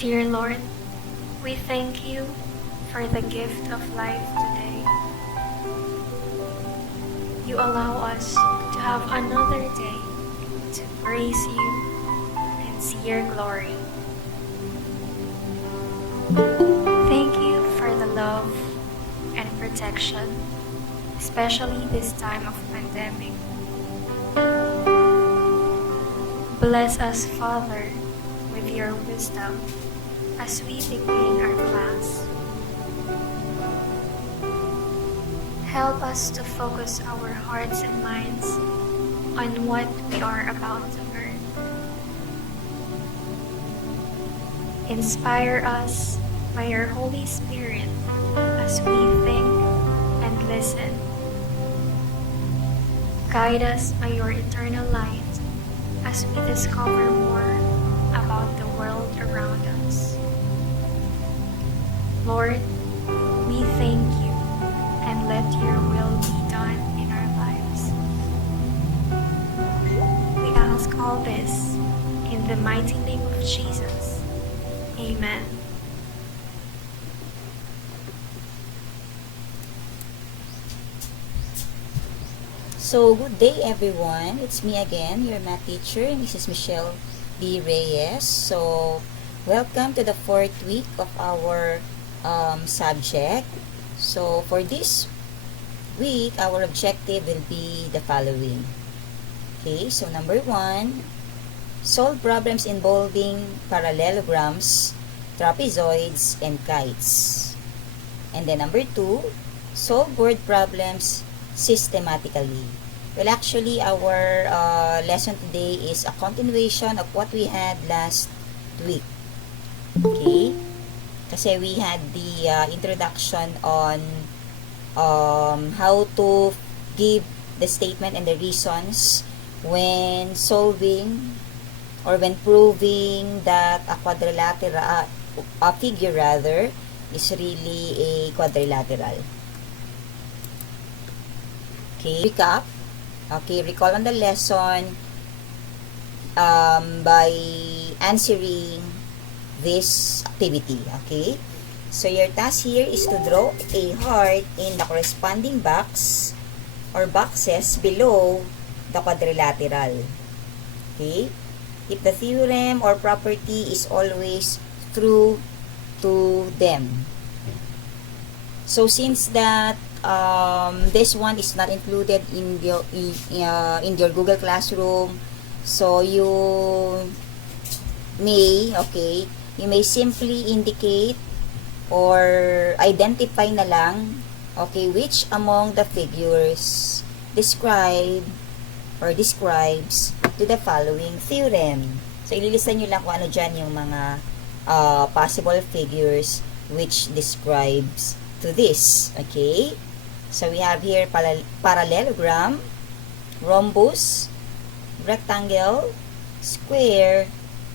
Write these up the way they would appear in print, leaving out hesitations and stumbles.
Dear Lord, we thank you for the gift of life today. You allow us to have another day to praise you and see your glory. Thank you for the love and protection, especially this time of pandemic. Bless us, Father, with your wisdom as we begin our class. Help us to focus our hearts and minds on what we are about to learn. Inspire us by your Holy Spirit as we think and listen. Guide us by your eternal light as we discover more about the world around us. Lord, we thank you and let your will be done in our lives. We ask all this in the mighty name of Jesus. Amen. So, good day everyone. It's me again, your math teacher, Mrs. Michelle B. Reyes. So, welcome to the 4th week of our subject. So, for this week, our objective will be the following. Okay, so number 1, solve problems involving parallelograms, trapezoids, and kites. And then number 2, solve word problems systematically. Well, actually, our lesson today is a continuation of what we had last week. Okay? Kasi we had the introduction on how to give the statement and the reasons when solving or when proving that a quadrilateral, a figure rather, is really a quadrilateral. Okay, recap. Okay, recall on the lesson by answering this activity. Okay, so your task here is to draw a heart in the corresponding box or boxes below the quadrilateral. Okay, if the theorem or property is always true to them. So since that this one is not included in your Google Classroom, so you may simply indicate or identify na lang, okay, which among the figures describes to the following theorem. So ililista nyo lang kung ano dyan yung mga possible figures which describes to this. Okay, so we have here parallelogram, rhombus, rectangle, square,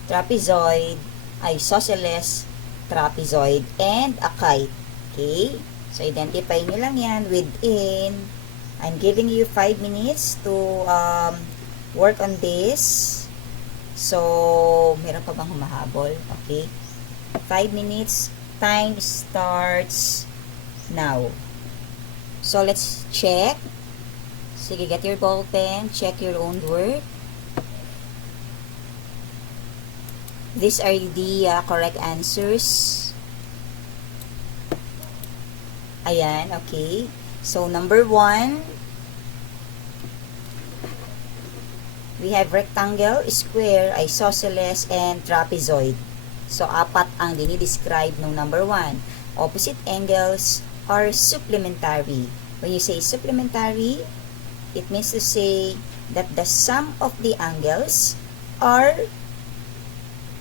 trapezoid, isosceles, trapezoid, and a kite. Okay, so identify nyo lang yan within. I'm giving you 5 minutes to work on this. So, meron pa bang humahabol? Okay, 5 minutes. Time starts now. So, let's check. Sige, get your ball pen. Check your own work. These are the correct answers. Ayan, okay. So, number 1, we have rectangle, square, isosceles, and trapezoid. So, 4 ang dinidescribe ng number 1. Opposite angles are supplementary. When you say supplementary, it means to say that the sum of the angles are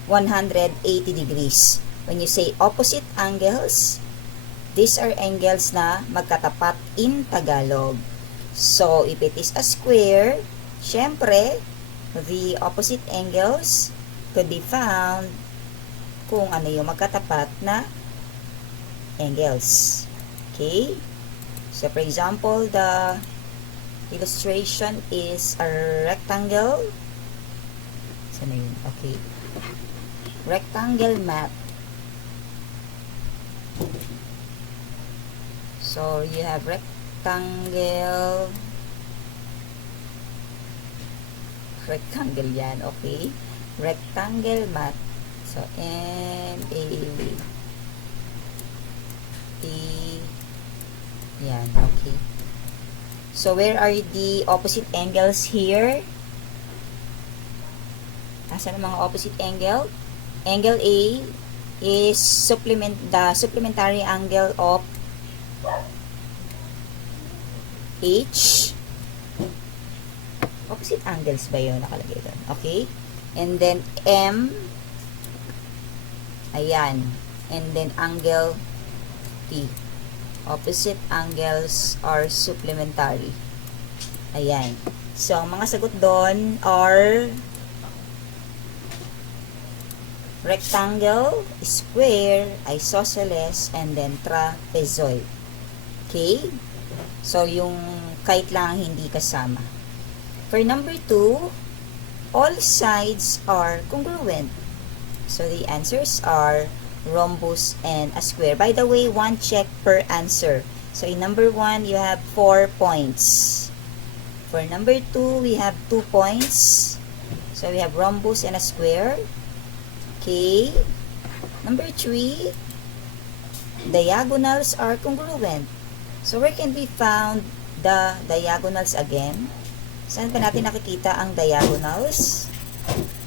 180 degrees. When you say opposite angles, these are angles na magkatapat in Tagalog. So, if it is a square, syempre, the opposite angles could be found kung ano yung magkatapat na angles. Okay? So, for example, the illustration is a rectangle. Saan na yun? Okay. Rectangle map. So, you have rectangle. Rectangle yan, okay? Rectangle mat. So, M-A-T. Yan, okay. So, where are the opposite angles here? Nasaan ang mga opposite angle? Angle A is the supplementary angle of H. Opposite angles ba yun nakalagay doon? Okay. And then M. Ayan. And then angle T. Opposite angles are supplementary. Ayan. So, ang mga sagot doon are rectangle, square, isosceles, and then trapezoid. Okay? So, yung kahit lang hindi kasama. For number 2, all sides are congruent. So, the answers are rhombus and a square. By the way, 1 check per answer. So, in number 1, you have 4 points. For number 2, we have 2 points. So, we have rhombus and a square. Okay. Number 3, diagonals are congruent. So, where can we found the diagonals again? Saan pa natin nakikita ang diagonals?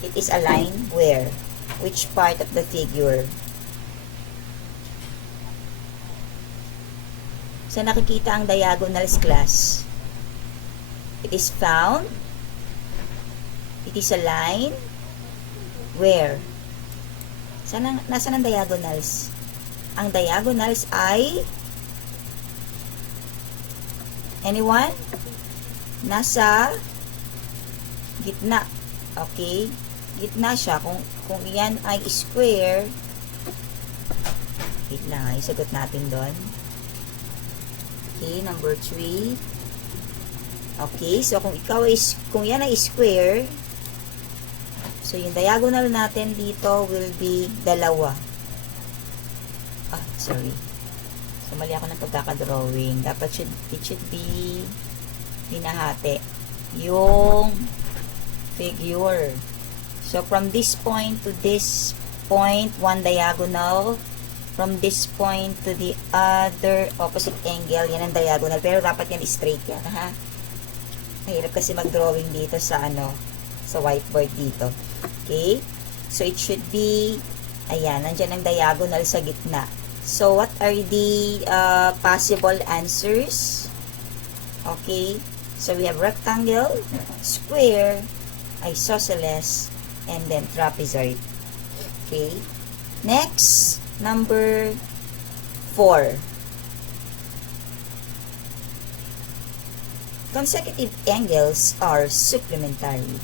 It is aligned where? Which part of the figure? Saan nakikita ang diagonals, class? It is found. It is aligned where? Nasaan ang diagonals? Ang diagonals ay anyone? Nasa gitna. Okay? Gitna siya. Kung yan ay square, wait lang, isagot natin doon. Okay, number 3. Okay, so kung yan ay square, so, yung diagonal natin dito will be dalawa. Sorry. So, mali ako ng pagkakadrawing. Dapat it should be hinahati. Yung figure. So, from this point to this point, one diagonal. From this point to the other opposite angle, yan ang diagonal. Pero dapat yan straight yan, ha? Mahirap kasi mag-drawing dito sa sa whiteboard dito. Okay? So, it should be, ayan, nandyan ang diagonal sa gitna. So, what are the possible answers? Okay? So, we have rectangle, square, isosceles, and then trapezoid. Okay? Next, number 4. Consecutive angles are supplementary.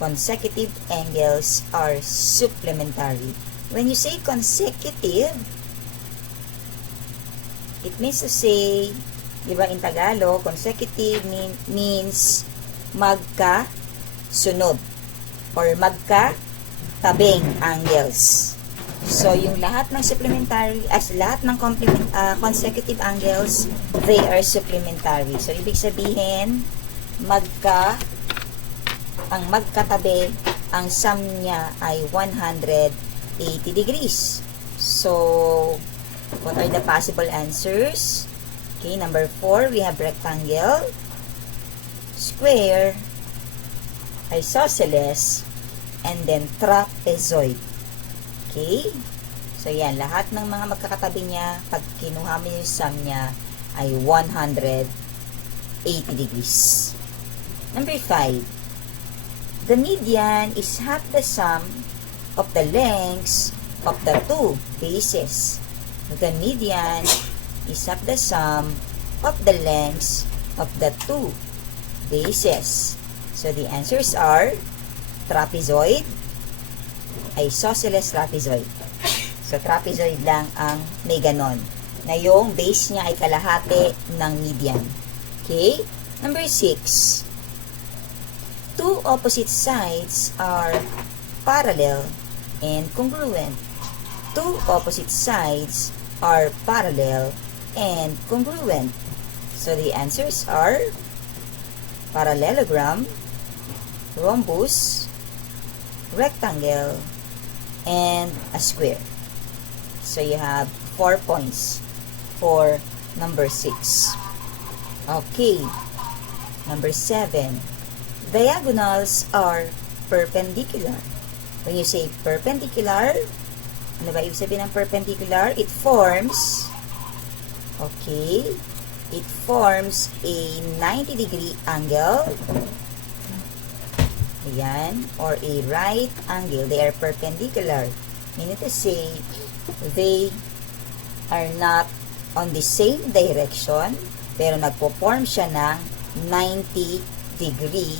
Consecutive angles are supplementary. When you say consecutive, it means to say, di ba in Tagalog, consecutive means magka-sunod or magka-tabing angles. So, yung lahat ng supplementary, lahat ng consecutive angles, they are supplementary. So, ibig sabihin, ang magkatabi, ang sum niya ay 180 degrees. So, what are the possible answers? Okay, number 4, we have rectangle, square, isosceles, and then trapezoid. Okay? So, yan. Lahat ng mga magkakatabi niya, pag kinuha mo yung sum niya, ay 180 degrees. Number 5. The median is half the sum of the lengths of the two bases. The median is half the sum of the lengths of the two bases. So, the answers are trapezoid, isosceles, trapezoid. So, trapezoid lang ang may ganon, na yung base niya ay kalahati ng median. Okay? Number 6. Two opposite sides are parallel and congruent. Two opposite sides are parallel and congruent. So the answers are parallelogram, rhombus, rectangle, and a square. So you have 4 points for number 6. Okay, number 7. Diagonals are perpendicular. When you say perpendicular, ano ba ibig sabihin ng perpendicular? It forms, okay, it forms a 90-degree angle. Ayan, or a right angle. They are perpendicular. Meaning to say, they are not on the same direction, pero nagpo-form siya ng 90-degree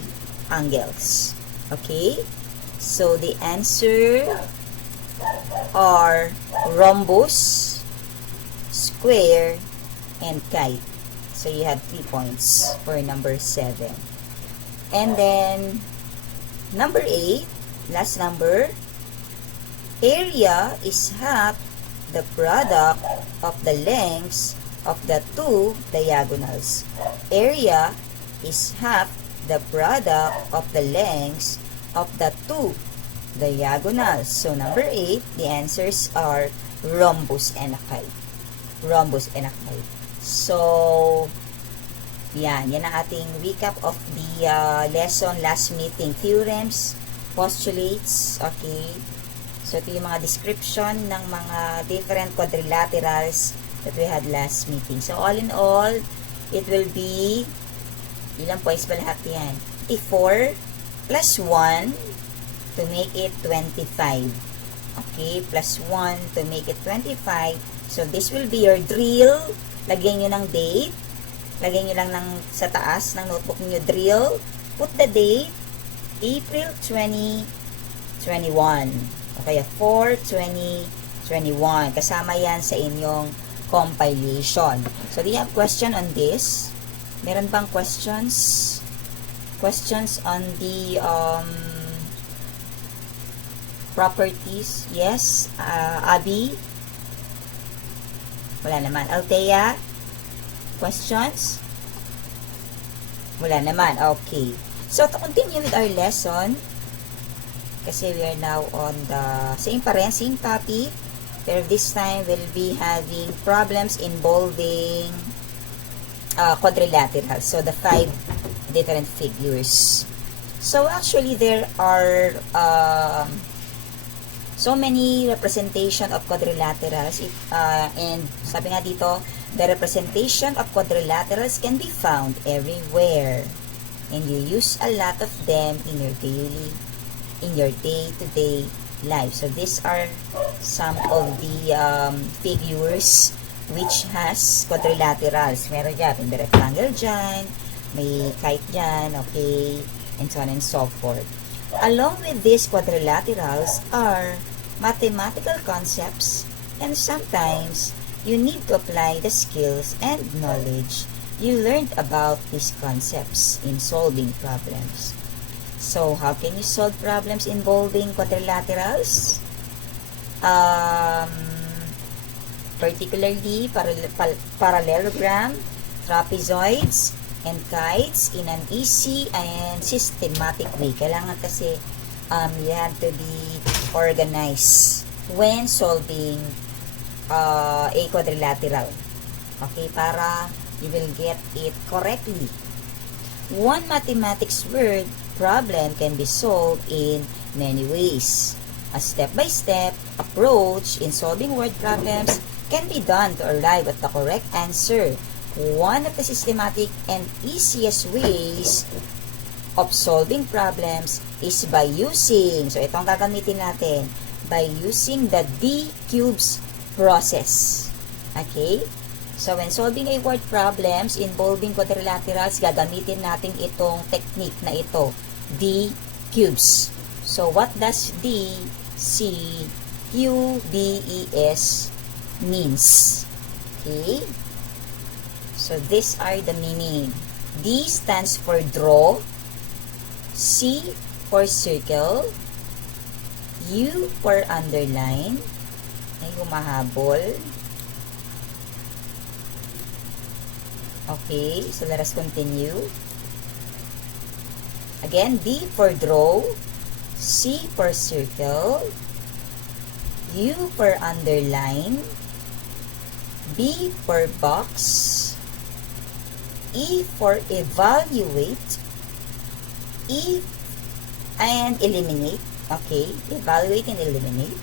angles. Okay? So, the answer are rhombus, square, and kite. So, you have 3 points for number 7. And then, number 8, last number, area is half the product of the lengths of the two diagonals. Area is half the product of the lengths of the two diagonals. So, number 8, the answers are rhombus and a kite. Rhombus and a kite. So, yan ang ating recap of the lesson, last meeting, theorems, postulates, okay. So, ito yung mga description ng mga different quadrilaterals that we had last meeting. So, all in all, it will be, ilang points ba lahat yan? 4 plus 1 to make it 25. Okay, plus 1 to make it 25. So, this will be your drill. Lagyan nyo ng date. Lagyan nyo lang sa taas ng notebook nyo drill. Put the date, April 2021. Okay, 4/20/21. Kasama yan sa inyong compilation. So, do you have question on this? Meron bang questions? Questions on the properties? Yes? Abby? Wala naman. Althea? Questions? Wala naman. Okay. So, to continue with our lesson, kasi we are now on the same topic, pero this time we'll be having problems involving quadrilaterals. So, the 5 different figures. So, actually, there are so many representation of quadrilaterals. And sabi nga dito, the representation of quadrilaterals can be found everywhere. And you use a lot of them in your day-to-day life. So, these are some of the figures which has quadrilaterals. Meron dyan, may rectangle dyan, may kite dyan, okay, and so on and so forth. Along with these quadrilaterals are mathematical concepts, and sometimes you need to apply the skills and knowledge you learned about these concepts in solving problems. So, how can you solve problems involving quadrilaterals? Particularly parallelogram, trapezoids, and kites in an easy and systematic way. Kailangan kasi you have to be organized when solving a quadrilateral. Okay, para you will get it correctly. One mathematics word problem can be solved in many ways. A step-by-step approach in solving word problems can be done to arrive at the correct answer. One of the systematic and easiest ways of solving problems is by using, so itong gagamitin natin, by using the D-cubes process. Okay? So, when solving a word problems involving quadrilaterals, gagamitin natin itong technique na ito, D-cubes. So, what does D-C-U-B-E-S means? Okay? So, these are the meaning. D stands for draw, C for circle, U for underline, ay humahabol, Okay, so let us continue. Again, D for draw, C for circle, U for underline, B for box, E for evaluate, E and eliminate. Okay, evaluate and eliminate.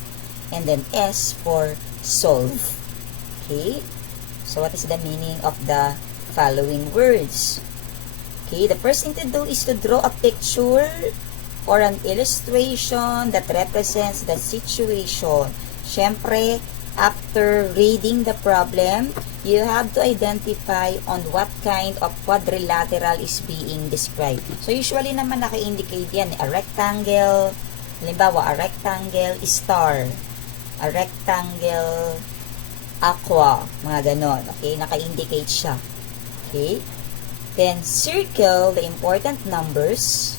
And then S for solve. Okay, so what is the meaning of the following words? Okay, the first thing to do is to draw a picture or an illustration that represents the situation. Siyempre, after reading the problem, you have to identify on what kind of quadrilateral is being described. So, usually naman naka-indicate yan. A rectangle, halimbawa, a rectangle star, a rectangle aqua, mga ganon. Okay, naka-indicate siya. Okay, then circle the important numbers.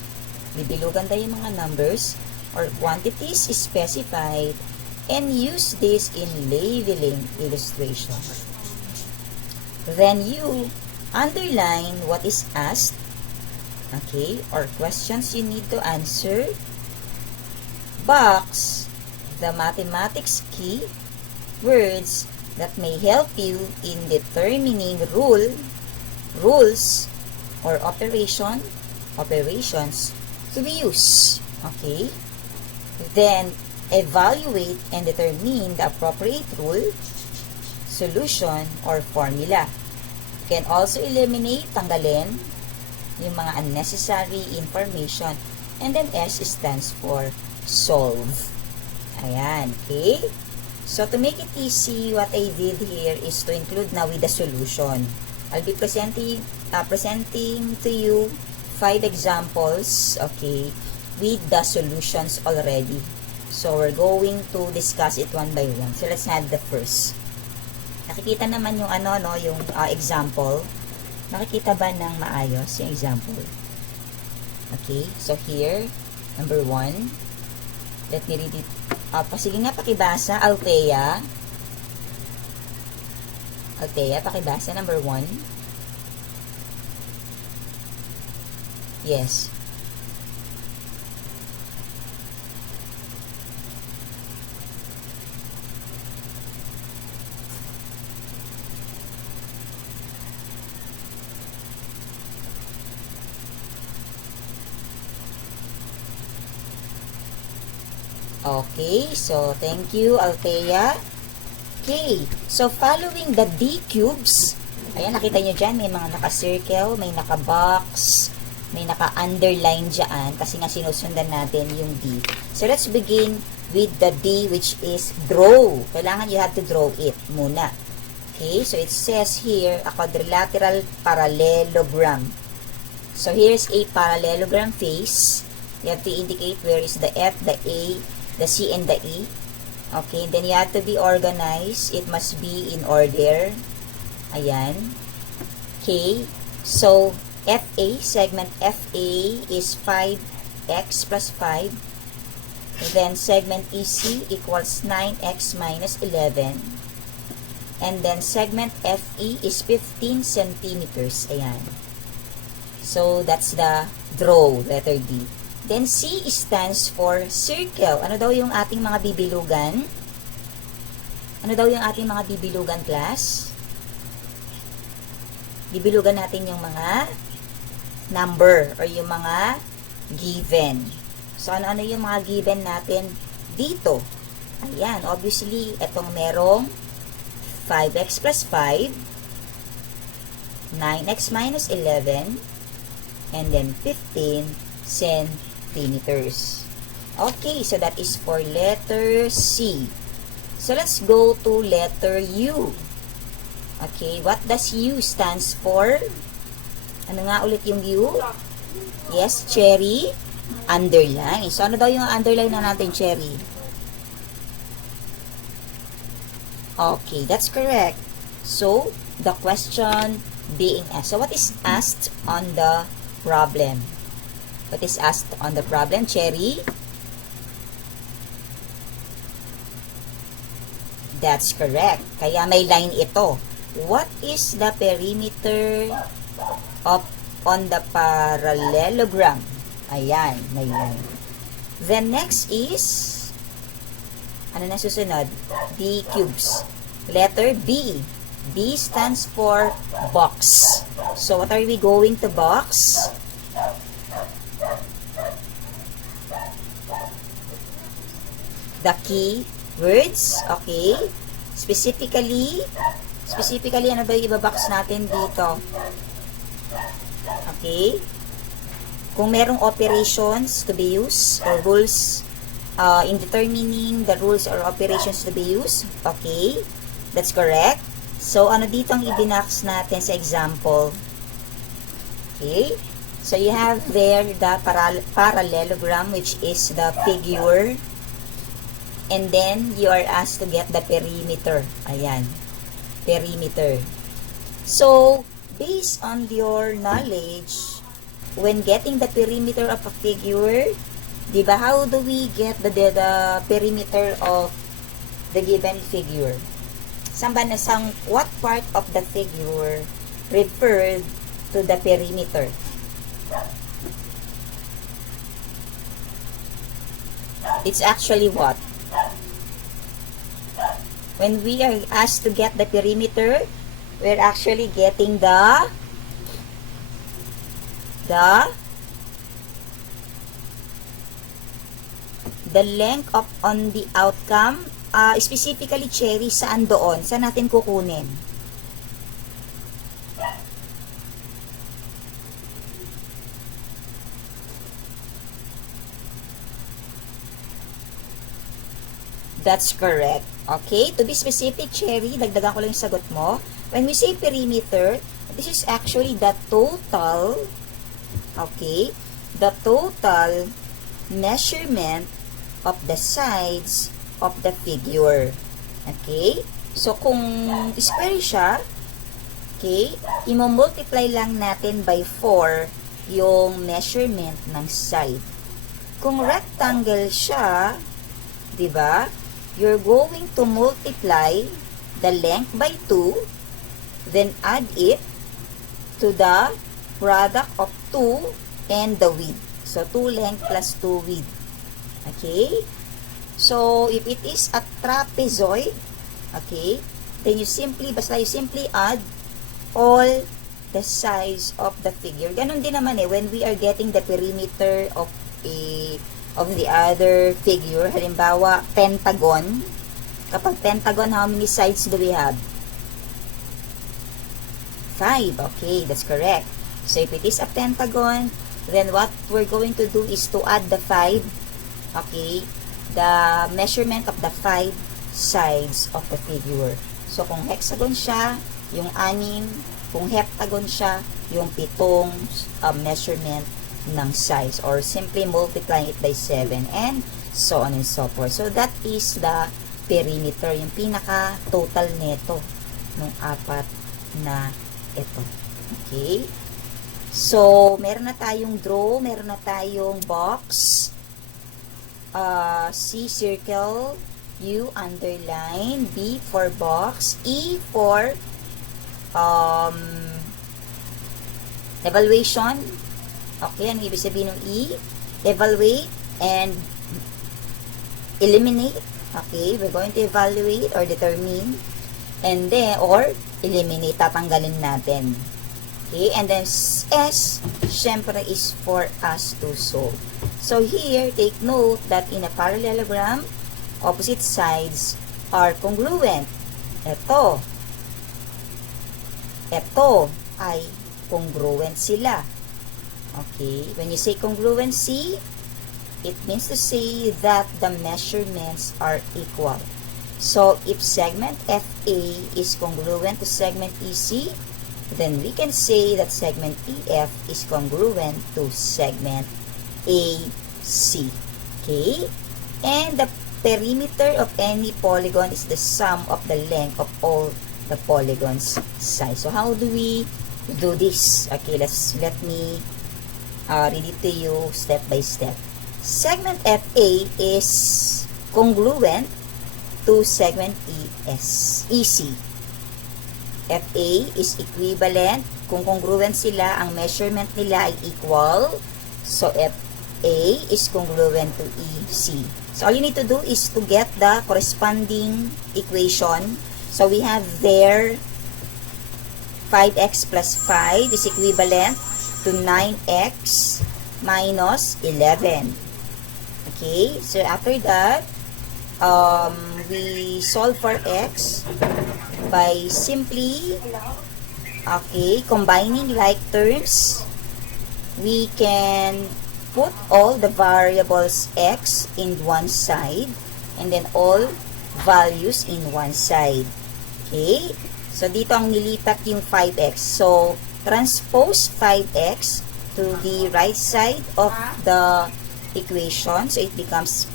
Bibilugan tayo yung mga numbers or quantities specified and use this in labeling illustration. Then you underline what is asked, okay, or questions you need to answer. Box the mathematics key words that may help you in determining rules or operations to be used. Okay? Then, evaluate and determine the appropriate rule, solution, or formula. You can also eliminate, tanggalin, yung mga unnecessary information. And then, S stands for solve. Ayan, okay? So, to make it easy, what I did here is to include now with the solution. I'll be presenting to you 5 examples, okay, with the solutions already. So, we're going to discuss it one by one. So, let's have the first. Nakikita naman yung yung example. Nakikita ba ng maayos yung example? Okay, so here, number 1. Let me read it. Sige nga, pakibasa. Althea, pakibasa. Number 1. Yes. Okay, so thank you, Althea. Okay, so following the D cubes, ayan, nakita nyo dyan, may mga naka-circle, may naka-box, may naka-underline dyan, kasi nga sinusundan natin yung D. So let's begin with the D, which is draw. Kailangan you have to draw it muna. Okay, so it says here, a quadrilateral parallelogram. So here's a parallelogram face. You have to indicate where is the F, the A, the C, and the E. Okay, then you have to be organized. It must be in order. Ayan. Okay, so FA, segment FA is 5x plus 5. Then segment EC equals 9x minus 11. And then segment FE is 15 centimeters. Ayan. So that's the draw, letter D. Then C stands for circle. Ano daw yung ating mga bibilugan? Ano daw yung ating mga bibilugan, class? Bibilugan natin yung mga number or yung mga given. So, ano-ano yung mga given natin dito? Ayan, obviously, itong merong 5x plus 5, 9x minus 11, and then 15 centimeters. Okay, so that is for letter C. So, let's go to letter U. Okay, what does U stands for? Ano nga ulit yung U? Yes, cherry. Underline. So, ano daw yung underline na natin, cherry? Okay, that's correct. So, the question being asked. So, what is asked on the problem? What is asked on the problem, cherry? That's correct. Kaya may line ito. what is the perimeter of on the parallelogram? Ayan, may line. Then next is, ano na susunod? The cubes. Letter B. B stands for box. So, what are we going to box? The key words. Okay. Specifically, ano ba yung ibabox natin dito? Okay. Kung merong operations to be used or rules in determining the rules or operations to be used. Okay. That's correct. So, ano dito ang ibinox natin sa example? Okay. So, you have there the parallelogram, which is the figure. And then, you are asked to get the perimeter. Ayan. Perimeter. So, based on your knowledge, when getting the perimeter of a figure, diba, how do we get the perimeter of the given figure? What part of the figure referred to the perimeter? It's actually what? When we are asked to get the perimeter, we're actually getting the length of on the outcome. Specifically, Cherry, saan doon? Saan natin kukunin? That's correct. Okay? To be specific, Cherry, dagdagan ko lang yung sagot mo. When we say perimeter, this is actually the total, okay, the total measurement of the sides of the figure. Okay? So, kung square siya, okay, i-multiply lang natin by 4 yung measurement ng side. Kung rectangle siya, di ba, you're going to multiply the length by 2, then add it to the product of 2 and the width. So, 2 length plus 2 width. Okay? So, if it is a trapezoid, okay, then you simply add all the size of the figure. Ganon din naman when we are getting the perimeter of the other figure. Halimbawa, pentagon. Kapag pentagon, how many sides do we have? 5. Okay, that's correct. So, if it is a pentagon, then what we're going to do is to add the 5, okay, the measurement of the 5 sides of the figure. So, kung hexagon siya, yung 6. Kung heptagon siya, yung 7 measurement ng size. Or simply multiplying it by 7 and so on and so forth. So, that is the perimeter. Yung pinaka-total neto ng 4 na ito. Okay? So, meron na tayong draw, meron na tayong box, C, circle, U, underline, B for box, E for evaluation. Okay, ano ibig sabihin ng E? Evaluate and eliminate. Okay, we're going to evaluate or determine, and then, or eliminate, tatanggalin natin. Okay, and then S, syempre, is for us to solve. So, here, take note that in a parallelogram, opposite sides are congruent. Ito ay congruent sila. Okay, when you say congruency, it means to say that the measurements are equal. So, if segment FA is congruent to segment EC, then we can say that segment EF is congruent to segment AC. Okay? And the perimeter of any polygon is the sum of the length of all the polygon's size. So, how do we do this? Okay, let me read it to you step by step. Segment FA is congruent to segment EC. FA is equivalent. Kung congruent sila, ang measurement nila ay equal. So, FA is congruent to EC. So, all you need to do is to get the corresponding equation. So, we have there 5x plus 5 is equivalent to 9x minus 11. Okay, so after that, we solve for x by simply, combining like terms. We can put all the variables x in one side and then all values in one side. Okay, so dito ang nilipat yung 5x. So, transpose 5x to the right side of the equation. So, it becomes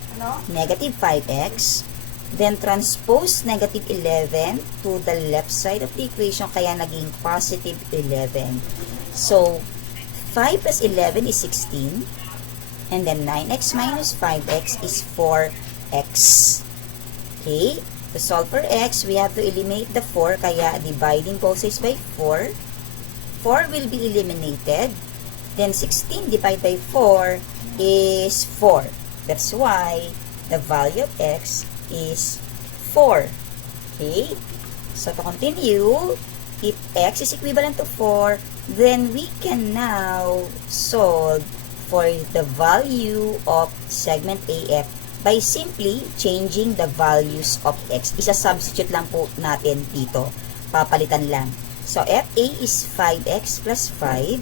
negative 5x. Then, transpose negative 11 to the left side of the equation. Kaya, naging positive 11. So, 5 plus 11 is 16. And then, 9x minus 5x is 4x. Okay? To solve for x, we have to eliminate the 4. Kaya, dividing both sides by 4. 4 will be eliminated. Then, 16 divided by 4 is 4. That's why the value of x is 4. Okay? So, to continue, if x is equivalent to 4, then we can now solve for the value of segment AF by simply changing the values of x. Isa-substitute lang po natin dito. Papalitan lang. So, FA is 5x plus 5.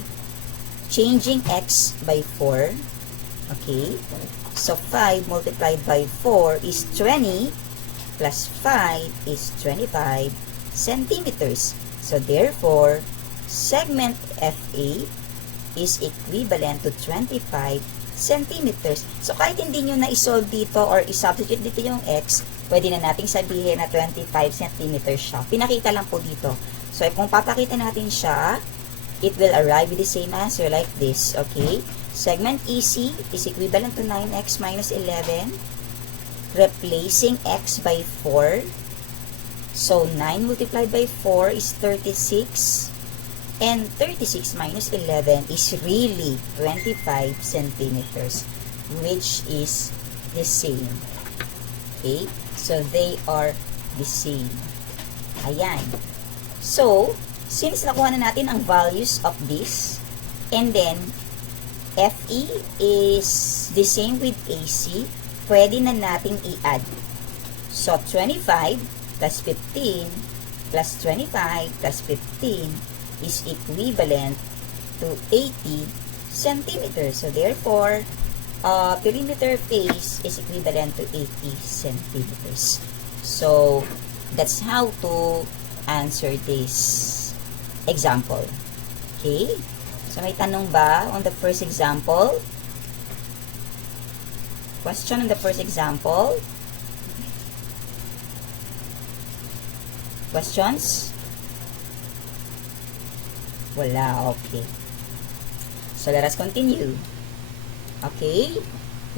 Changing x by 4. Okay. So, 5 multiplied by 4 is 20. Plus 5 is 25 centimeters. So, therefore, segment FA is equivalent to 25 centimeters. So, kahit hindi nyo na-isolve dito or i-substitute dito yung x, pwede na nating sabihin na 25 centimeters siya. Pinakita lang po dito. So, kung papakita natin siya, it will arrive with the same answer like this. Okay? Segment EC is equivalent to 9x minus 11. Replacing x by 4. So, 9 multiplied by 4 is 36. And 36 minus 11 is really 25 centimeters, which is the same. Okay? So, they are the same. Ayan. So, since nakuha na natin ang values of this, and then, FE is the same with AC, pwede na nating i-add. So, 25 plus 15 plus 25 plus 15 is equivalent to 80 centimeters. So, therefore, perimeter face is equivalent to 80 centimeters. So, that's how to answer this example. Okay? So, may tanong ba on the first example? Question on the first example? Questions? Wala. Okay. So, let us continue. Okay?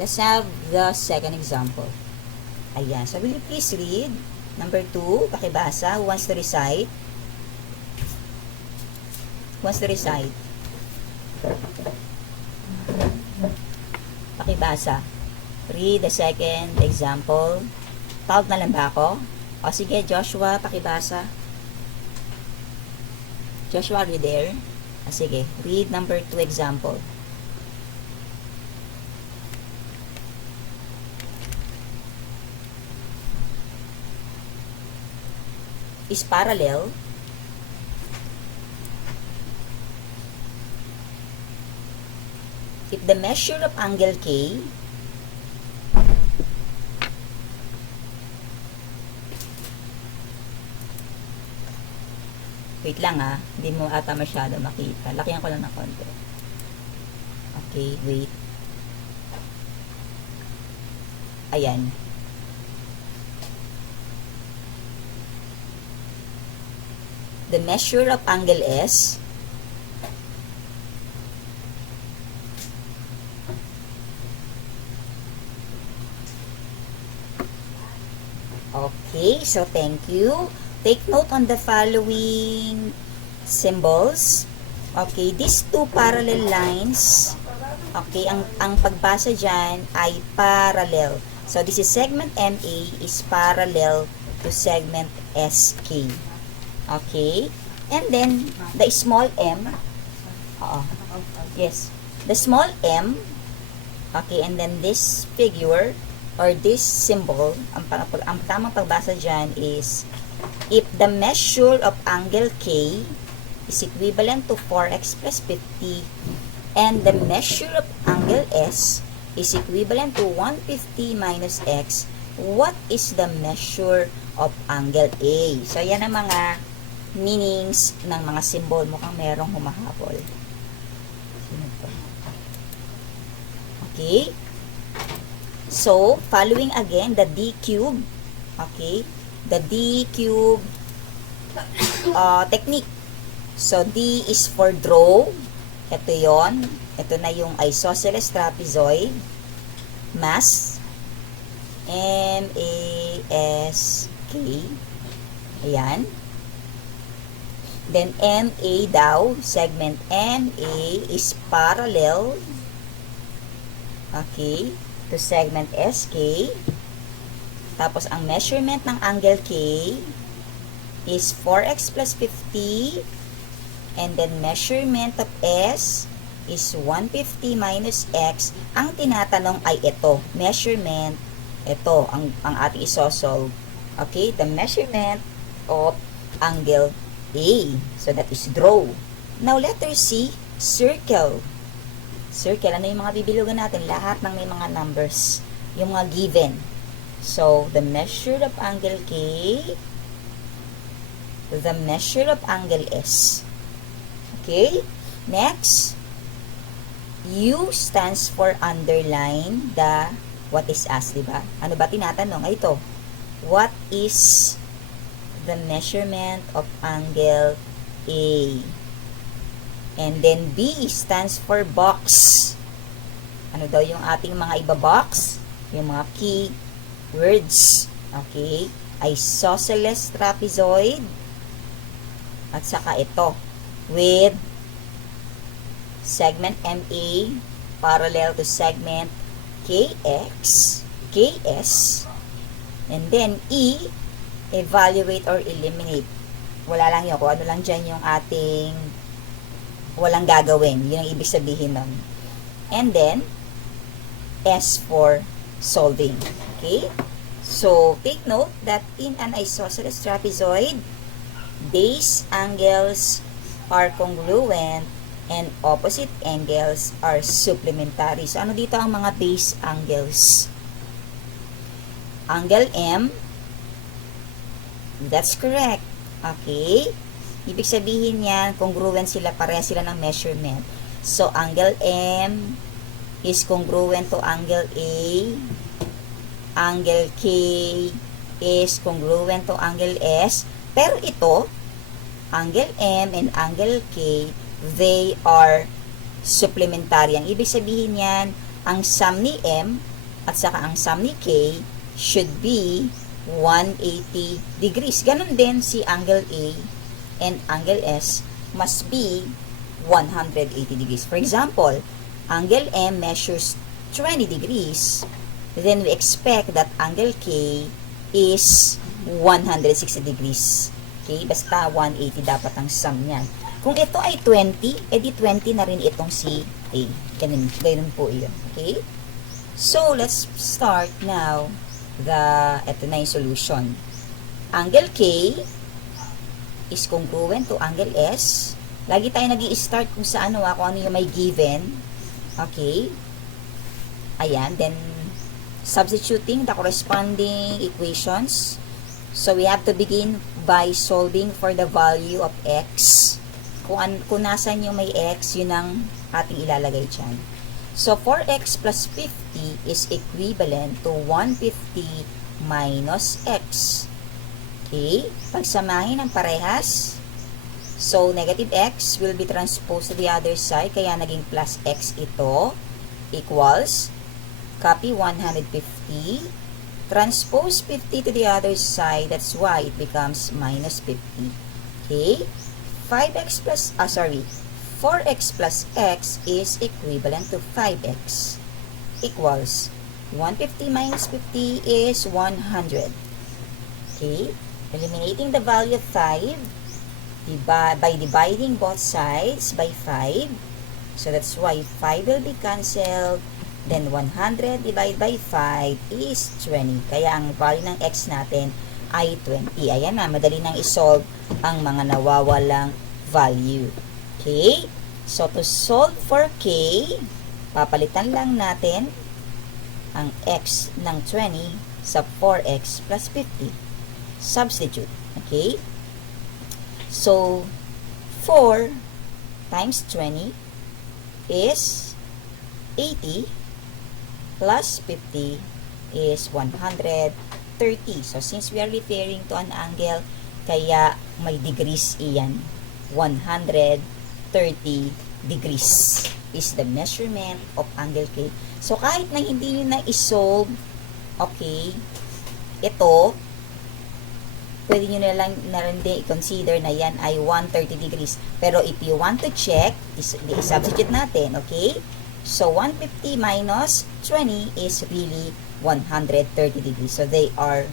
Let's have the second example. Ayan. So, will you please read? Number 2, pakibasa. Who wants to recite? Who wants to recite? Pakibasa. Read the second example. Tawag na lang ba ako? O sige, Joshua, pakibasa. Joshua, are you there? Sige, read number 2 example. Is parallel. If the measure of angle K wait lang hindi mo ata masyado makita. Lakihan ko lang ng konti. Okay, wait. Ayan. The measure of angle S okay, so thank you. Take note on the following symbols. Okay, these two parallel lines, okay, ang pagbasa dyan ay parallel. So, this is segment MA is parallel to segment SK. Okay? And then, the small m, yes, the small m, okay, and then this figure, or this symbol, ang tamang pagbasa dyan is, if the measure of angle K is equivalent to 4x plus 50, and the measure of angle S is equivalent to 150 minus x, what is the measure of angle A? So, yan ang mga meanings ng mga symbol. Mukhang merong humahabol. Okay? So, following again, the D cube. Okay? The D cube technique. So, D is for draw. Ito yon. Ito na yung isosceles trapezoid. Mass. M-A-S-K. Ayan. Then, MA daw. Segment MA is parallel. Okay. To segment SK. Tapos, ang measurement ng angle K is 4x plus 50. And then, measurement of S is 150 minus x. Ang tinatanong ay ito. Measurement. Ito, ang ating isosolve. Okay? The measurement of angle A. So, that is draw. Now, letter C, circle. Circle. Ano yung mga bibilugan natin? Lahat ng may mga numbers. Yung mga given. So, the measure of angle K, the measure of angle S. Okay? Next, U stands for underline the what is asked, diba? Ano ba tinatanong? Ay, ito. What is the measurement of angle A? And then B stands for box. Ano daw yung ating mga iba-box? Yung mga key words. Okay? Isosceles trapezoid. At saka ito. With segment MA parallel to segment KX, KS. And then E, evaluate or eliminate. Wala lang yun. Kung ano lang dyan yung ating walang gagawin. Yun ang ibig sabihin nun. And then, S for solving. Okay? So, take note that in an isosceles trapezoid, base angles are congruent and opposite angles are supplementary. So, ano dito ang mga base angles? Angle M, that's correct. Okay? Ibig sabihin yan, congruent sila, pareha sila ng measurement. So, angle M is congruent to angle A. Angle K is congruent to angle S. Pero ito, angle M and angle K, they are supplementary. Ang ibig sabihin yan, ang sum ni M at saka ang sum ni K should be 180 degrees. Ganon din si angle A and angle S must be 180 degrees. For example, angle M measures 20 degrees. Then we expect that angle K is 160 degrees. Okay? Basta 180 dapat ang sum niyan. Kung ito ay 20, edi 20 na rin itong si A. Ganun po yun. Okay? So, let's start now ito na yung solution. Angle K is congruent to angle S. Lagi tayo nag-i-start kung ano yung may given. Okay? Ayan. Then, substituting the corresponding equations. So, we have to begin by solving for the value of x. Kung nasan yung may x, yun ang ating ilalagay dyan. So, 4x plus 50 is equivalent to 150 minus x. Okay? Pagsamahin ng parehas. So, negative x will be transposed to the other side. Kaya naging plus x ito. Equals. Copy 150. Transpose 50 to the other side. That's why it becomes minus 50. Okay? 5x plus, 4x plus x is equivalent to 5x equals 150 minus 50 is 100. Okay? Eliminating the value of 5 by dividing both sides by 5. So that's why 5 will be cancelled. Then 100 divided by 5 is 20. Kaya ang value ng x natin ay 20. Ayan na, madali nang isolve ang mga nawawalang value. Okay? So to solve for k, papalitan lang natin ang x ng 20 sa 4x plus 50. Substitute. Okay? So, 4 times 20 is 80 plus 50 is 130. So, since we are referring to an angle, kaya may degrees iyan. 130 degrees is the measurement of angle K. So, kahit na hindi nyo na isolve, okay, ito, pwede nyo na lang na rin din i-consider na yan ay 130 degrees. Pero if you want to check, i-substitute natin, okay? So, 150 minus 20 is really 130 degrees. So, they are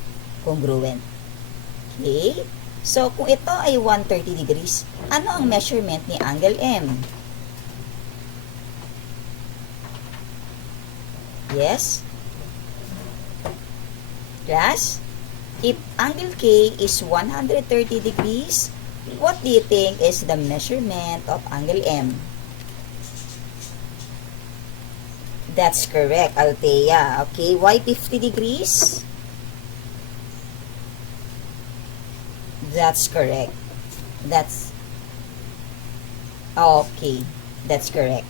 congruent. Okay? So, kung ito ay 130 degrees, ano ang measurement ni angle M? Yes? Class? If angle K is 130 degrees, what do you think is the measurement of angle M? That's correct, Althea. Okay, why 50 degrees? That's correct. Okay. That's correct.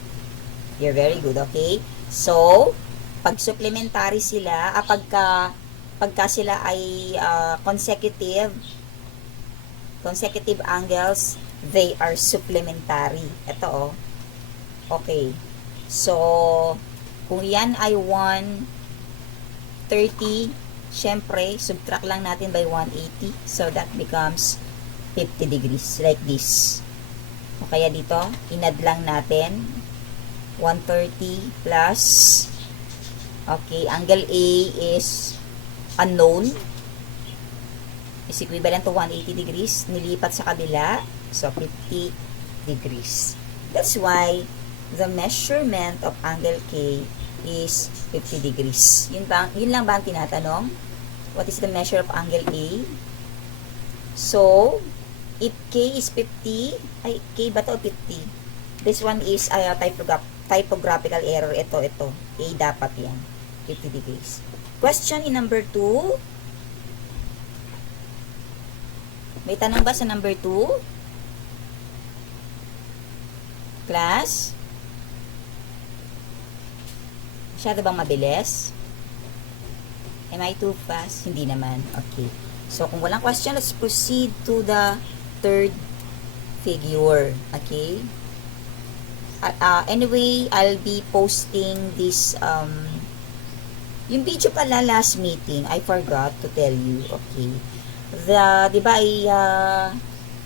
You're very good, okay? So, pag supplementary sila, pagka sila ay consecutive angles, they are supplementary. Ito, oh. Okay. So, kung yan ay 130, syempre, subtract lang natin by 180. So, that becomes 50 degrees. Like this. O kaya dito, inad lang natin 130 plus, okay, angle A is unknown, is equivalent to 180 degrees. Nilipat sa kabila, so 50 degrees. That's why the measurement of angle K is 50 degrees. Yun lang ba ang tinatanong? What is the measure of angle A? So, if K is 50, ay, K ba to 50? This one is typographical error. Ito. A dapat yan. 50 degrees. Question in number 2. May tanong ba sa number 2? Class? Masyado bang mabilis? Am I too fast? Hindi naman. Okay. So, kung walang question, let's proceed to the third figure. Okay? Anyway, I'll be posting this, yung video pala last meeting, I forgot to tell you. Okay. Di ba,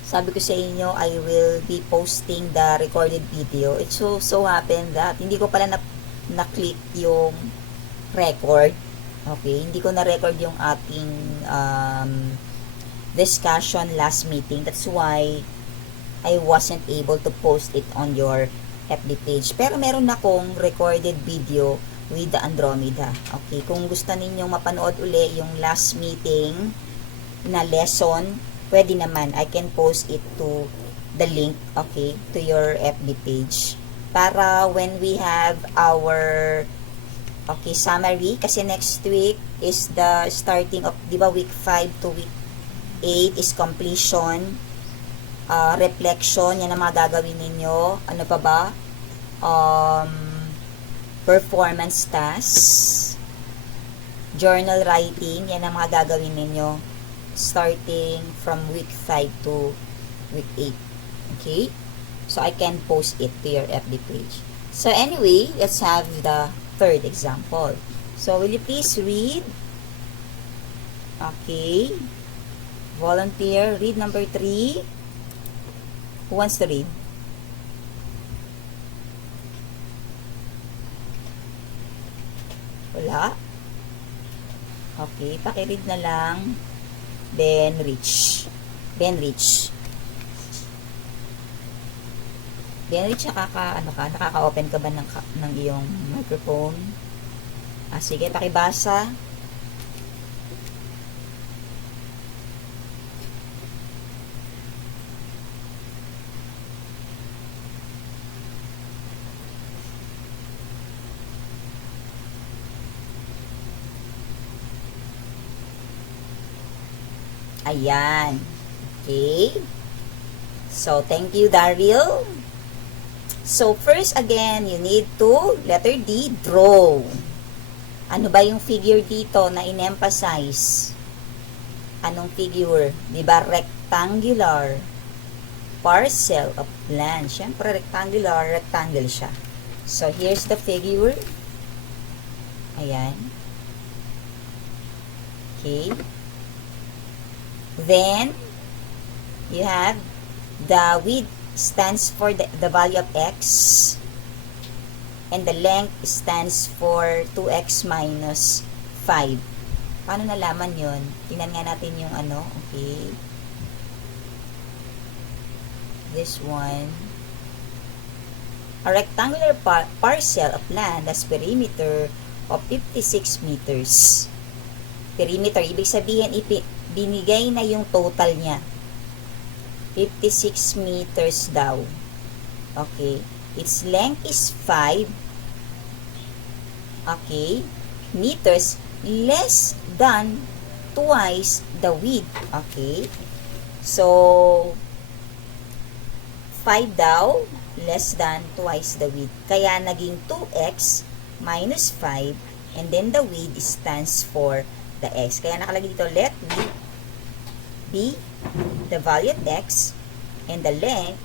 sabi ko sa inyo, I will be posting the recorded video. It so happened that, hindi ko pala na-click yung record. Okay, hindi ko na-record yung ating discussion last meeting. That's why I wasn't able to post it on your FB page. Pero meron akong recorded video with the Andromeda. Okay, kung gusto ninyong mapanood uli yung last meeting na lesson, pwede naman. I can post it to the link, okay, to your FB page. Para when we have our summary, kasi next week is the starting of, di ba, week 5 to week 8 is completion, reflection, yan ang mga gagawin ninyo. Ano pa ba? Performance tasks, journal writing, yan ang mga gagawin ninyo starting from week 5 to week 8. Okay? So, I can post it to your FB page. So, anyway, let's have the third example. So, will you please read Okay. Volunteer, read number 3. Who wants to read? Wala? Okay, pakiread na lang. Benrich. Benrich, nakaka-open ka ba ng iyong microphone? Sige, pakibasa. Ayan. Okay. So, thank you, Daryl. So, first again, you need to, letter D, draw. Ano ba yung figure dito na in-emphasize? Anong figure? Diba, rectangular parcel of land. Siyempre, rectangle siya. So, here's the figure. Ayan. Okay. Then, you have the width stands for the value of x, and the length stands for 2x minus 5. Paano nalaman yun? Tingnan nga natin yung ano. Okay. This one. A rectangular parcel of land has perimeter of 56 meters. Perimeter, ibig sabihin, binigay na yung total niya. 56 meters daw. Okay. Its length is 5. Okay. Meters less than twice the width. Okay. So, 5 daw, less than twice the width. Kaya, naging 2x minus 5, and then the width stands for the x. Kaya nakalagay dito, let width be the value of x, and the length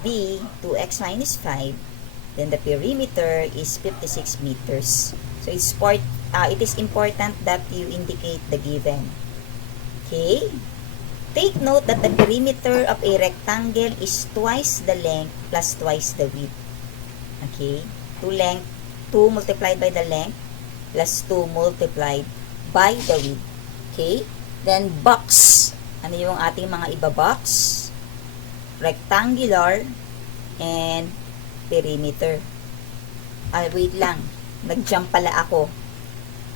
be 2x minus 5, then the perimeter is 56 meters. So, it is important that you indicate the given. Okay? Take note that the perimeter of a rectangle is twice the length plus twice the width. Okay? 2 multiplied by the length plus 2 multiplied by the width. Okay? Then, box. Ano yung ating mga iba-box? Rectangular and perimeter. Wait lang. Nag-jump pala ako.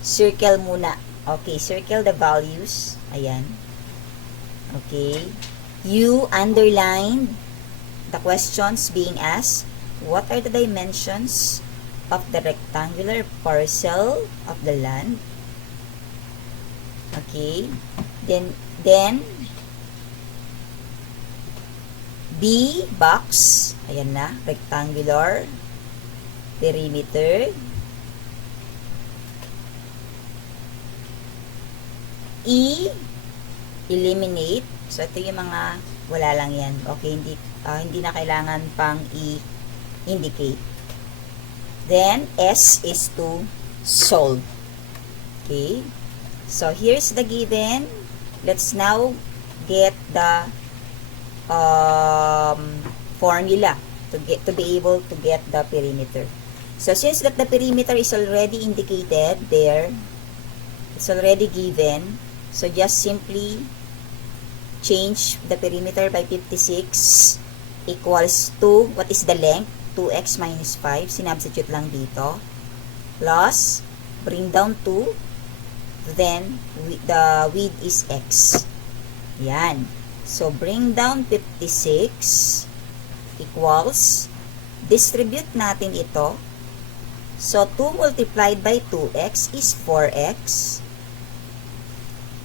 Circle muna. Okay, circle the values. Ayan. Okay. You underline the questions being asked. What are the dimensions of the rectangular parcel of the land? Okay. Then B box. Ayan na, rectangular perimeter. E eliminate. So ito yung mga wala lang yan. Okay, hindi na kailangan pang i-indicate. Then S is to solve. Okay? So, here's the given. Let's now get the formula to be able to get the perimeter. So, since that the perimeter is already indicated there, it's already given, so just simply change the perimeter by 56 equals to, what is the length? 2x minus 5. Sinubstitute lang dito. Plus, bring down 2. Then, the width is x. Yan. So, bring down 56 equals, distribute natin ito. So, 2 multiplied by 2x is 4x.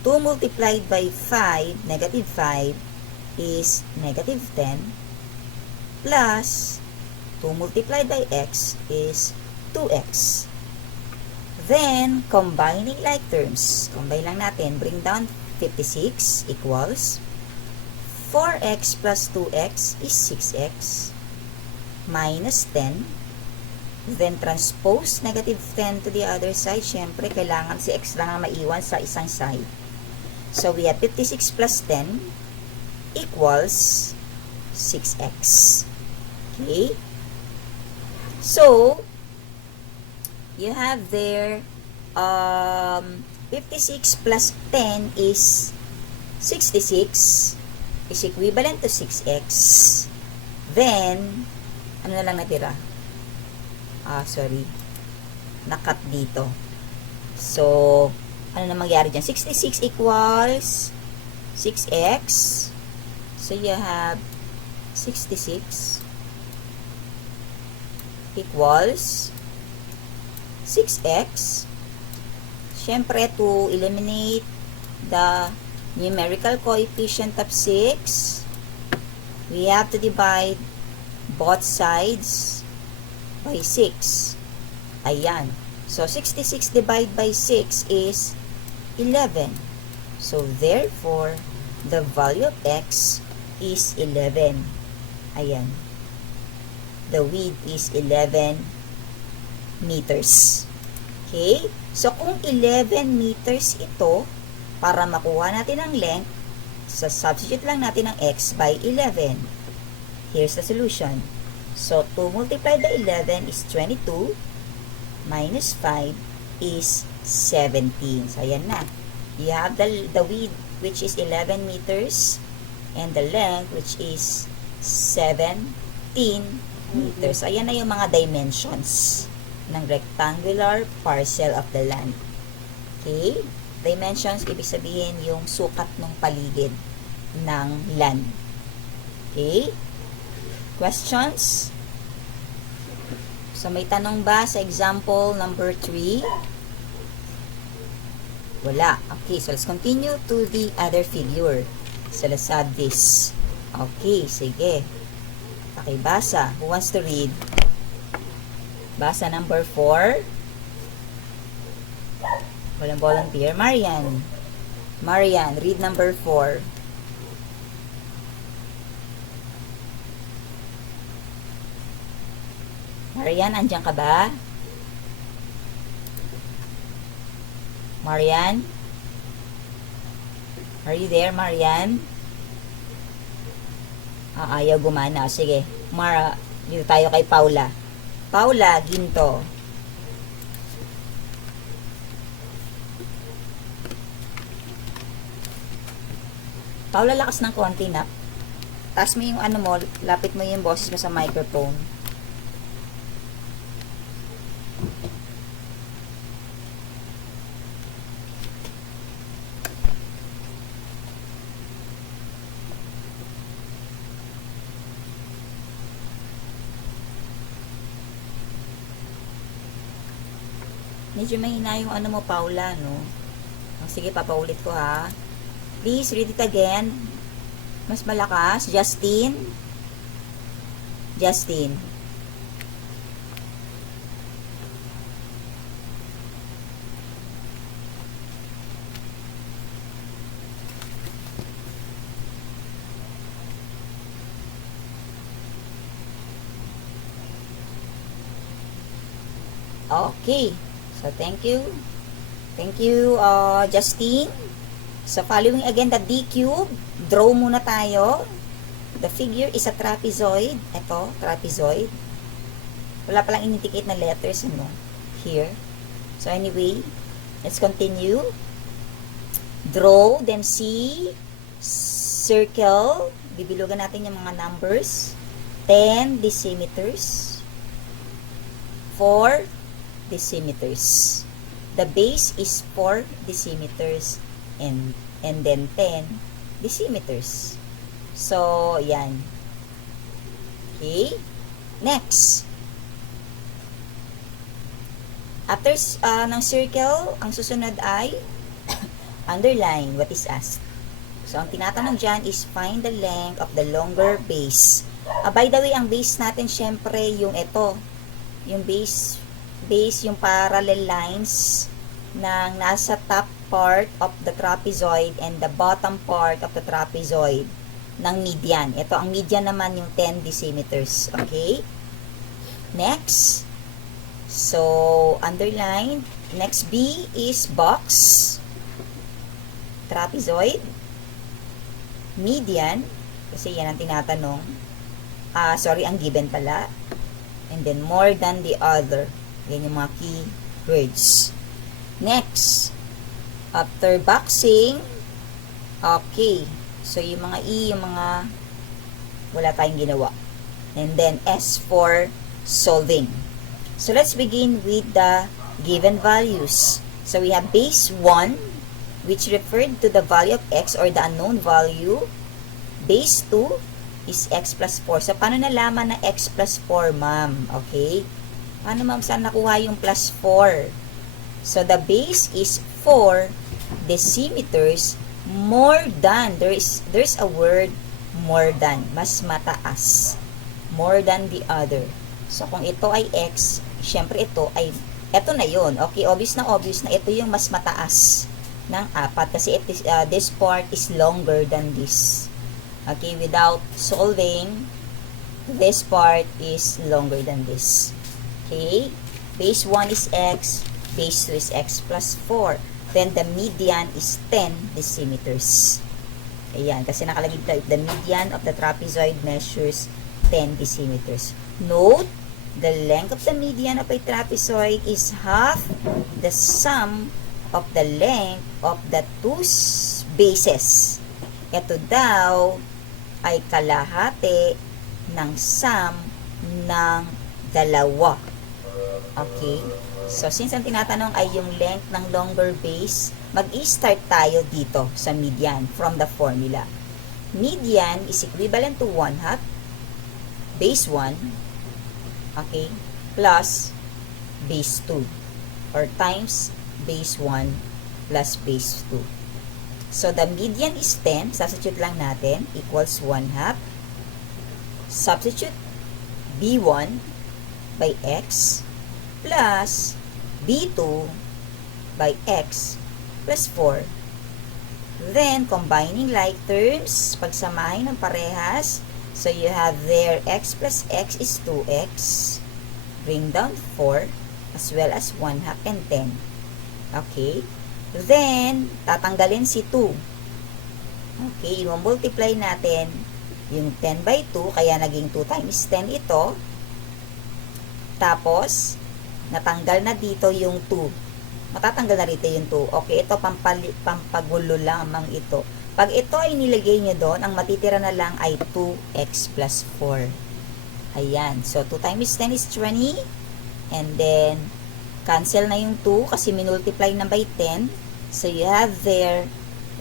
2 multiplied by 5, negative 5, is negative 10. Plus, 2 multiplied by x is 2x. Then, combining like terms. Combine lang natin. Bring down 56 equals 4x plus 2x is 6x minus 10 Then, transpose negative 10 to the other side. Siyempre, kailangan si x lang ang maiwan sa isang side. So, we have 56 plus 10 equals 6x. Okay? So, you have there 56 plus 10 is 66 is equivalent to 6x. Then, ano na lang natira? Nakat dito. So, ano na mangyari dyan? 66 equals 6x. So, you have 66 equals 6x. Siyempre, to eliminate the numerical coefficient of 6, we have to divide both sides by 6. Ayan. So, 66 divided by 6 is 11. So, therefore, the value of x is 11. Ayan. The width is 11 meters. Okay? So, kung 11 meters ito, para makuha natin ang length, substitute lang natin ang x by 11. Here's the solution. So, 2 multiplied by 11 is 22, minus 5 is 17. So, ayan na. You have the width, which is 11 meters, and the length, which is 17 meters. So, ayan na yung mga dimensions ng rectangular parcel of the land. Okay? Dimensions, ibig sabihin yung sukat ng paligid ng land. Okay? Questions? So, may tanong ba sa example number 3? Wala. Okay, so let's continue to the other figure. So, let's have this. Okay, sige. Pakibasa. Who wants to read? Basa number 4. Walang volunteer. Marian. Marian, read number 4. Marian, andyan ka ba? Marian? Are you there, Marian? Ayaw gumana. Sige. Dito tayo kay Paula. Paula Ginto. Paula, lakas ng konti na. Taas mo yung ano mo, lapit mo yung boses mo sa microphone. Medyo mahina yung ano mo, Paula, no? Sige, papaulit ko, ha? Please, read it again. Mas malakas. Justin. Justin. Okay. So, thank you. Thank you, Justine. So, following again the D cube, draw muna tayo. The figure is a trapezoid. Ito, trapezoid. Wala palang indicate na letters, ano, here. So, anyway, let's continue. Draw, then see, circle. Bibilugan natin yung mga numbers. 10 decimeters. 4 decimeters. The base is 4 decimeters and then 10 decimeters. So, yan. Okay. Next. After ng circle, ang susunod ay underline what is asked. So, ang tinatanong dyan is find the length of the longer base. By the way, ang base natin syempre yung ito. Yung base yung parallel lines ng nasa top part of the trapezoid and the bottom part of the trapezoid ng median. Ito, ang median naman yung 10 decimeters. Okay? Next, So, underline. Next B is box. Trapezoid. Median. Kasi yan ang tinatanong. Ang given pala. And then, more than the other. Yan yung mga key words. Next. After boxing. Okay. So, yung mga E, yung mga wala tayong ginawa. And then, S for solving. So, let's begin with the given values. So, we have base 1, which referred to the value of x or the unknown value. Base 2 is x plus 4. So, paano nalaman na x plus 4, ma'am? Okay? Paano, ma'am, saan nakuha yung plus 4? So, the base is 4 decimeters more than. There's a word more than. Mas mataas. More than the other. So, kung ito ay x, syempre ito na yun. Okay, obvious na ito yung mas mataas ng 4 kasi this part is longer than this. Okay, without solving, this part is longer than this. Okay, base 1 is x, base 2 is x plus 4. Then, the median is 10 decimeters. Ayan, kasi nakalagay dito, the median of the trapezoid measures 10 decimeters. Note, the length of the median of a trapezoid is half the sum of the length of the two bases. Ito daw ay kalahati ng sum ng dalawa. Okay? So, since ang tinatanong ay yung length ng longer base, mag-i-start tayo dito sa median from the formula. Median is equivalent to 1/2 base 1, okay, plus base 2, or times base 1 plus base 2. So, the median is 10, substitute lang natin, equals 1/2. Substitute B1 by x plus B2 by x plus 4. Then, combining like terms, pagsamahin ng parehas. So, you have there x plus x is 2x. Bring down 4 as well as 1/2 and 10. Okay? Then, tatanggalin si 2. Okay, i-multiply natin yung 10 by 2, kaya naging 2 times 10 ito. Tapos, natanggal na dito yung 2. Matatanggal na rito yung 2. Okay, ito pampagulo lamang ito. Pag ito ay nilagay nyo doon, ang matitira na lang ay 2x plus 4. Ayan. So, 2 times 10 is 20. And then, cancel na yung 2 kasi minultiply na by 10. So, you have there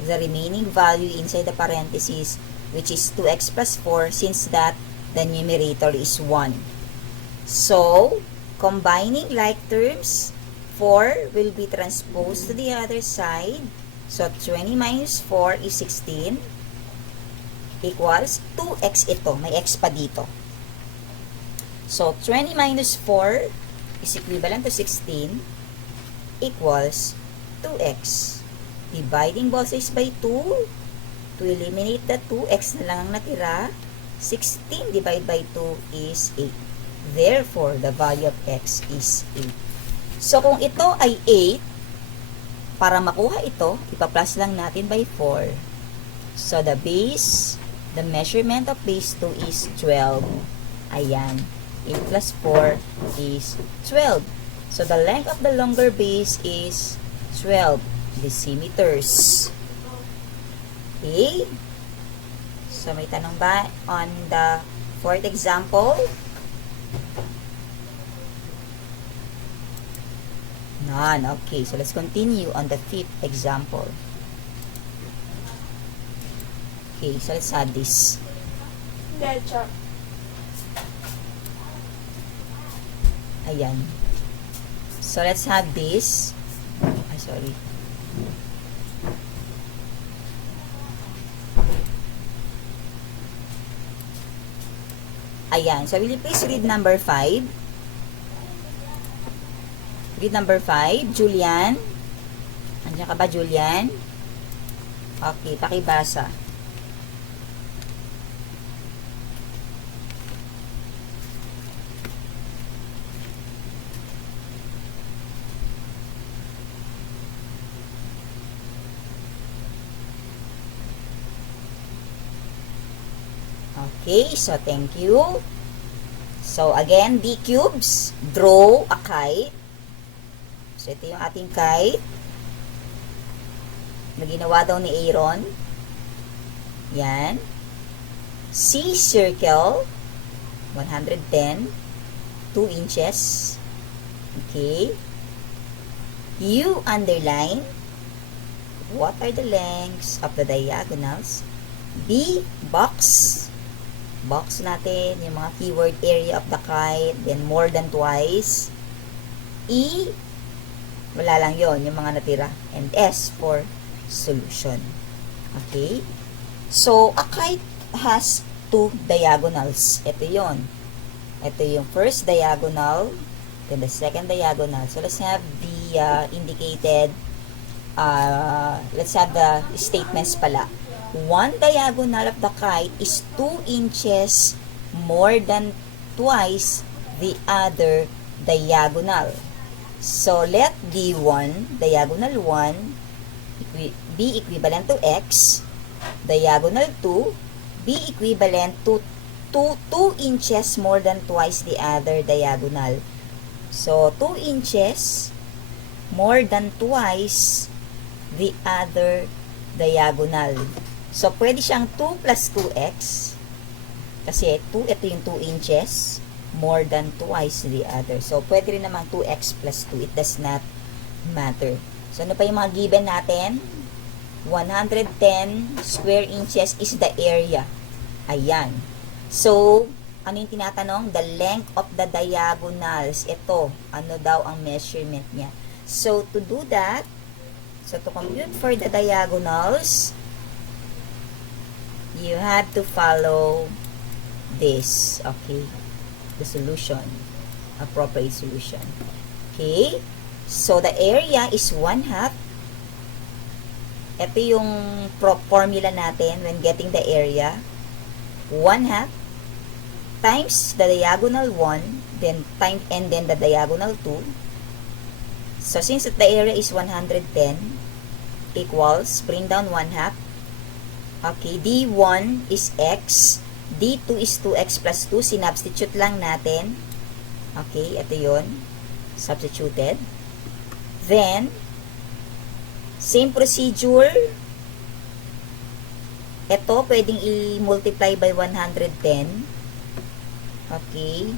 the remaining value inside the parentheses, which is 2x plus 4, since that the numerator is 1. So, combining like terms, 4 will be transposed to the other side. So, 20 minus 4 is 16 equals 2x ito. May x pa dito. So, 20 minus 4 is equivalent to 16 equals 2x. Dividing both sides by 2 to eliminate the 2x na lang ang natira. 16 divided by 2 is 8. Therefore, the value of x is 8. So, kung ito ay 8, para makuha ito, ipa-plus lang natin by 4. So, the measurement of base 2 is 12. Ayan. 8 plus 4 is 12. So, the length of the longer base is 12 decimeters. Okay? So, may tanong ba on the fourth example? None. Okay, so let's continue on the fifth example. Okay, so let's add this. Ayan. So let's have this. Sorry. Ayan. So will you please read number 5? Read number 5, Julian. Andiyan ka ba, Julian? Okay, pakibasa. Okay, so thank you. So again, D cubes, draw a kite. So ito yung ating kite na ginawa daw ni Aaron. Yan. C circle, 110, 2 inches. Okay. U underline, what are the lengths of the diagonals? B box, box natin yung mga keyword area of the kite, then more than twice. E, wala lang yon yung mga natira. And S for solution. Okay? So, a kite has two diagonals. Ito yon. Ito yung first diagonal, then the second diagonal. So, let's have the indicated, let's have the statements pala. One diagonal of the kite is 2 inches more than twice the other diagonal. So, let D1, diagonal 1, be equivalent to X, diagonal 2, be equivalent to 2 inches more than twice the other diagonal. So, 2 inches more than twice the other diagonal. So, pwede siyang 2 plus 2x. Kasi ito yung 2 inches more than twice the other. So, pwede rin naman 2x plus 2. It does not matter. So, ano pa yung mga given natin? 110 square inches is the area. Ayan. So, ano yung tinatanong? The length of the diagonals. Ito, ano daw ang measurement niya? So, to do that, so to compute for the diagonals, you have to follow this. Okay? The solution. Appropriate solution. Okay? So, the area is 1/2. Ito yung formula natin when getting the area. 1/2 times the diagonal 1, then and then the diagonal 2. So, since the area is 110 equals, bring down 1/2. Okay, D1 is X, D2 is 2X plus 2, sinubstitute lang natin. Okay, ito yun, substituted. Then, same procedure, ito pwedeng i-multiply by 110. Okay,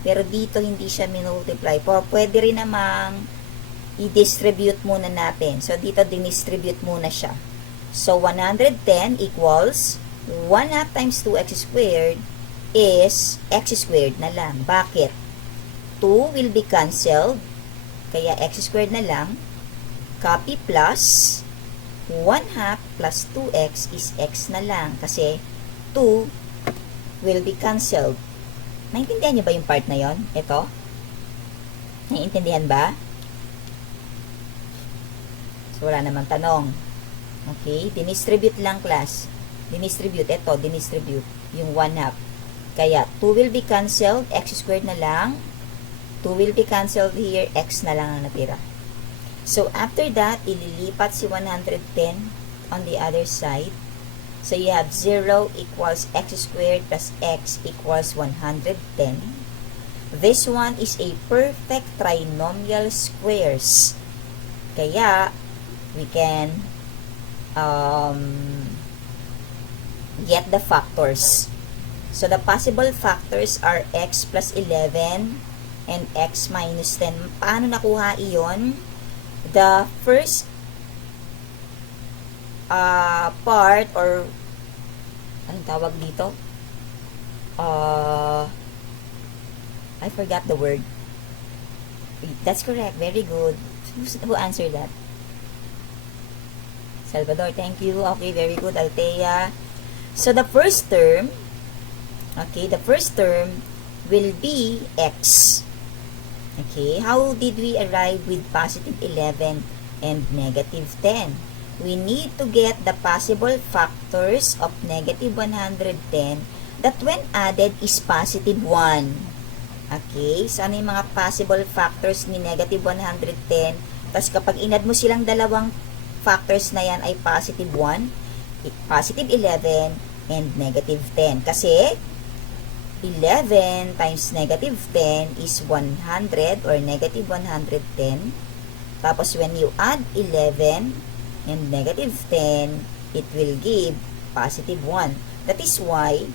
pero dito hindi siya minultiply. Pwede rin namang i-distribute muna natin. So, dito dinistribute muna siya. So, 110 equals 1/2 times 2x squared is x squared na lang. Bakit? 2 will be cancelled. Kaya x squared na lang. Copy plus 1/2 plus 2x is x na lang. Kasi 2 will be cancelled. Naintindihan niyo ba yung part na yon? Ito? Naiintindihan ba? So, wala namang tanong. Okay? Dinistribute lang, class. Dinistribute. Ito, dinistribute. Yung 1/2. Kaya, 2 will be cancelled. X squared na lang. 2 will be cancelled here. X na lang ang natira. So, after that, ililipat si 110 on the other side. So, you have 0 equals x squared plus x equals 110. This one is a perfect trinomial squares. Kaya, we can get the factors. So, the possible factors are x plus 11 and x minus 10. Paano nakuha iyon? The first part or anong tawag dito? I forgot the word. That's correct. Very good. Who answered that? Salvador, thank you. Okay, very good. Althea. So, the first term, okay, the first term will be x. Okay, how did we arrive with positive 11 and negative 10? We need to get the possible factors of negative 110 that when added is positive 1. Okay, so ano yung mga possible factors ni negative 110? Tapos kapag inad mo silang dalawang factors na yan ay positive 1, positive 11, and negative 10. Kasi 11 times negative 10 is 100 or negative 110. Tapos when you add 11 and negative 10, it will give positive 1. That is why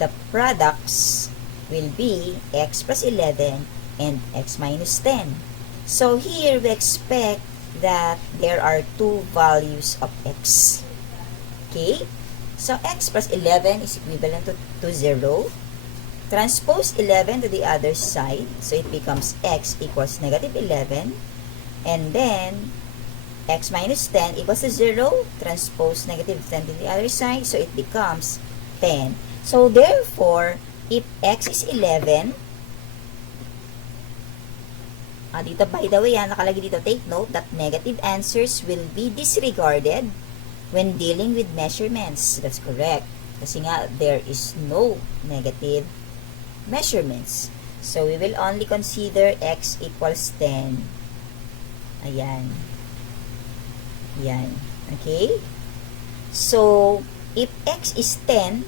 the products will be x plus 11 and x minus 10. So here we expect that there are two values of x. Okay? So x plus 11 is equivalent to 0. Transpose 11 to the other side. So it becomes x equals negative 11. And then x minus 10 equals to 0. Transpose negative 10 to the other side. So it becomes 10. So therefore, if x is 11, dito by the way, nakalagay dito, take note that negative answers will be disregarded when dealing with measurements. That's correct. Kasi nga, there is no negative measurements. So, we will only consider x equals 10. Ayan. Ayan. Okay? So, if x is 10,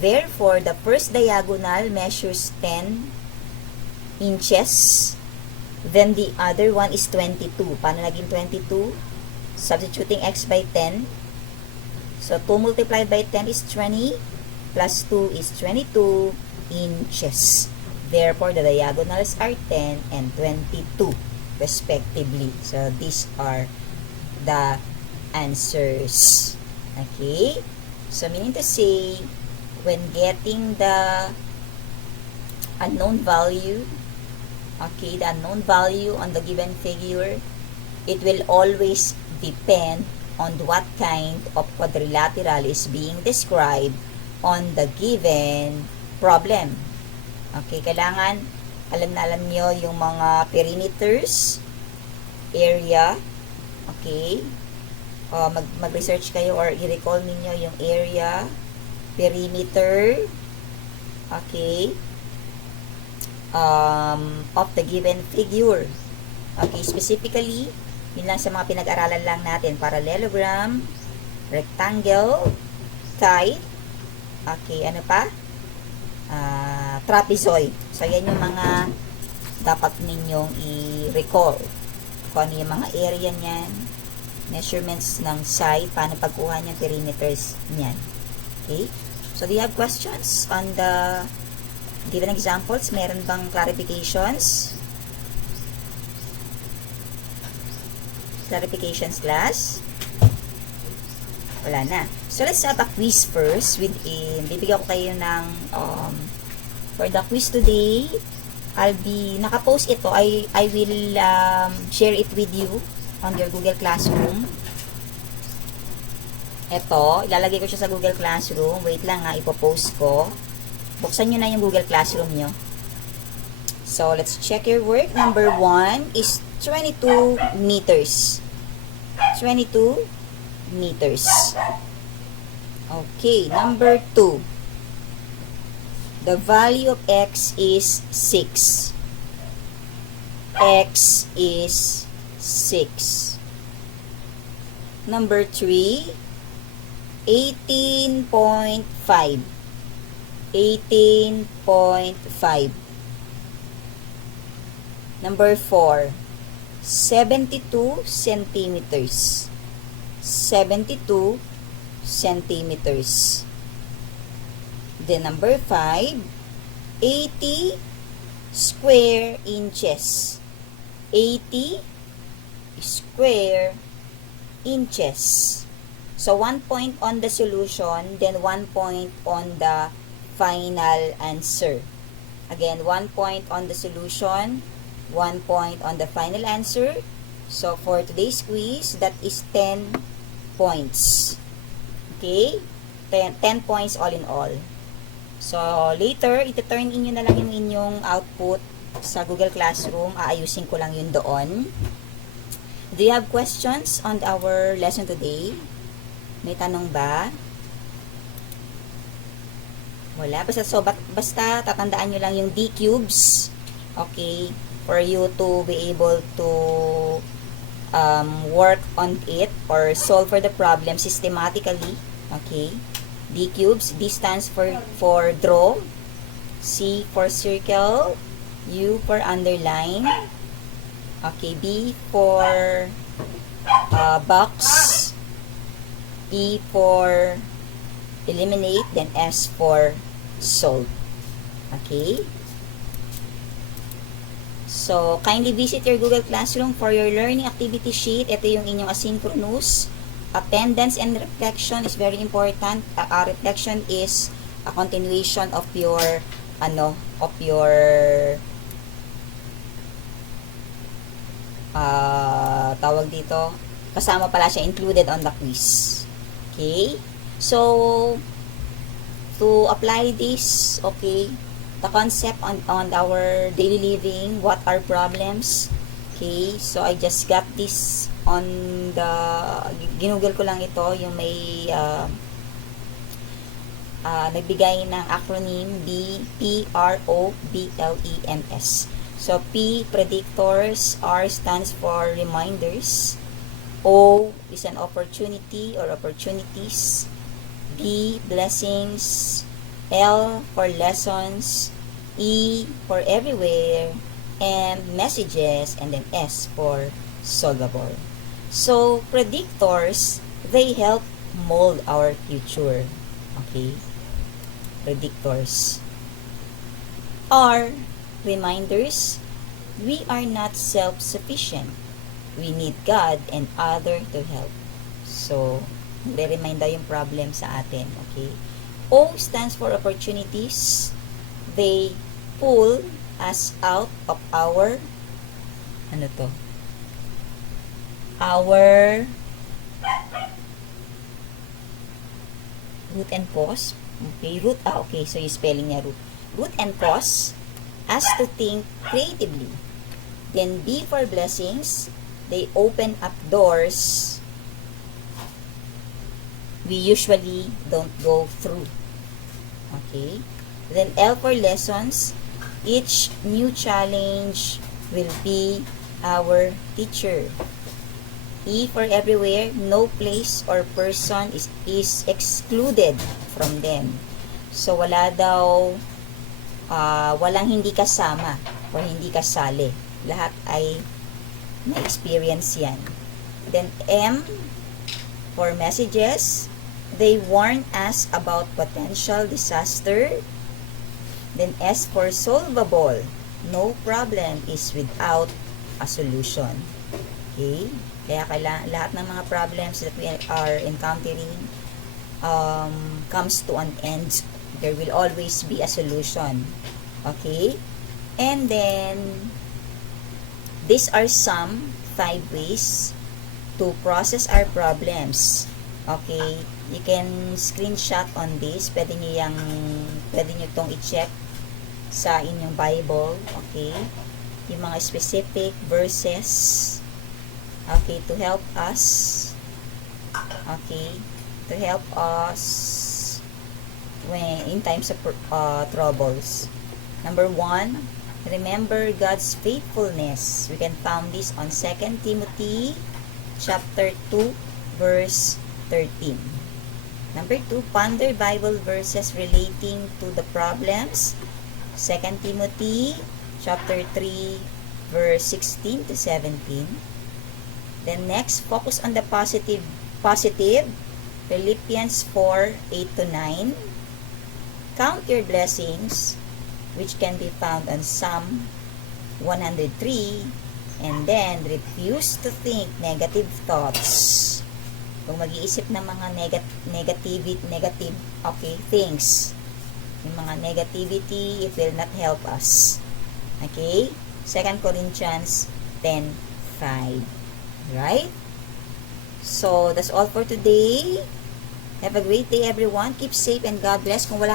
therefore, the first diagonal measures 10 inches. Then, the other one is 22. Paano naging 22? Substituting x by 10. So, 2 multiplied by 10 is 20. Plus 2 is 22 inches. Therefore, the diagonals are 10 and 22, respectively. So, these are the answers. Okay? So, meaning to say, when getting the unknown value, okay, the unknown value on the given figure, it will always depend on what kind of quadrilateral is being described on the given problem. Okay, kailangan alam na alam nyo yung mga perimeters, area, okay, mag-research kayo or i-recall ninyo yung area, perimeter, okay, of the given figure. Okay, specifically, yun lang sa mga pinag-aralan lang natin, parallelogram, rectangle, kite, okay, ano pa? Trapezoid. So, yan yung mga dapat ninyong i-recall. Kung ano yung mga area niyan, measurements ng side, paano pagkuha niyan, perimeters niyan. Okay? So, do you have questions on the given examples? Meron bang clarifications? Clarifications, class? Wala na. So, let's have a quiz first. Bibigyan ko kayo ng, for the quiz today, nakapost ito, I will share it with you on your Google Classroom. Ito, ilalagay ko siya sa Google Classroom. Wait lang ipopost ko. Buksan nyo na yung Google Classroom nyo. So, let's check your work. Number 1 is 22 meters. 22 meters. Okay, number 2. The value of x is 6. X is 6. Number 3, 18.5. 18.5. Number 4, 72 centimeters. 72 centimeters. Then number 5, 80 square inches. 80 square inches. So, 1 point on the solution, then 1 point on the final answer. Again, 1 point on the solution, 1 point on the final answer. So, for today's quiz, that is 10 points. Okay? 10 points all in all. So, later, iti-turn in nyo na lang yung inyong output sa Google Classroom. Aayusin ko lang yun doon. Do you have questions on our lesson today? May tanong ba? Wala. Basta tatandaan nyo lang yung D cubes. Okay? For you to be able to work on it or solve for the problem systematically. Okay? D cubes. D stands for draw. C for circle. U for underline. Okay, B for box. E for eliminate. Then S for solve. Okay? So, kindly visit your Google Classroom for your learning activity sheet. Ito yung inyong asynchronous. Attendance and reflection is very important. Reflection is a continuation of your tawag dito, kasama pala siya, included on the quiz. Okay? So, to apply this, okay, the concept on our daily living, what are problems, okay, so I just got this on the, ginugol ko lang ito, yung may nagbigay ng acronym PROBLEMS. So, P, predictors. R stands for reminders. O is an opportunity or opportunities. B, blessings. L for lessons. E for everywhere. M, messages. And then S for solvable. So, predictors, they help mold our future. Okay? Predictors. R, reminders. We are not self-sufficient. We need God and other to help. So, nagre-remind daw yung problem sa atin. Okay? O stands for opportunities. They pull us out of our root and cause. Okay, root. Okay, so yung spelling niya root. Root and cause us to think creatively. Then B for blessings. They open up doors we usually don't go through. Okay. Then L for lessons. Each new challenge will be our teacher. E for everywhere. No place or person is excluded from them. So, wala daw, walang hindi kasama or hindi kasali. Lahat ay na-experience yan. Then, M for messages. They warn us about potential disaster. Then, S for solvable. No problem is without a solution. Okay? Kaya lahat ng mga problems that we are encountering comes to an end. There will always be a solution. Okay? And then, these are some 5 ways to process our problems. Okay? You can screenshot on this. Pwede nyo itong i-check sa inyong Bible. Okay? Yung mga specific verses. Okay, to help us. Okay, to help us when in times of troubles. Number 1, remember God's faithfulness. We can found this on 2 Timothy chapter 2 verse 13. Number 2, ponder Bible verses relating to the problems. 2 Timothy chapter 3 verse 16 to 17. Then next, focus on the positive. Philippians 4:8 to 9. Count your blessings, which can be found on Psalm 103. And then, refuse to think negative thoughts. Kung mag-iisip ng mga negative, okay, things. Yung mga negativity, it will not help us. Okay? 2 Corinthians 10:5. Right? So, that's all for today. Have a great day, everyone. Keep safe and God bless. Kung wala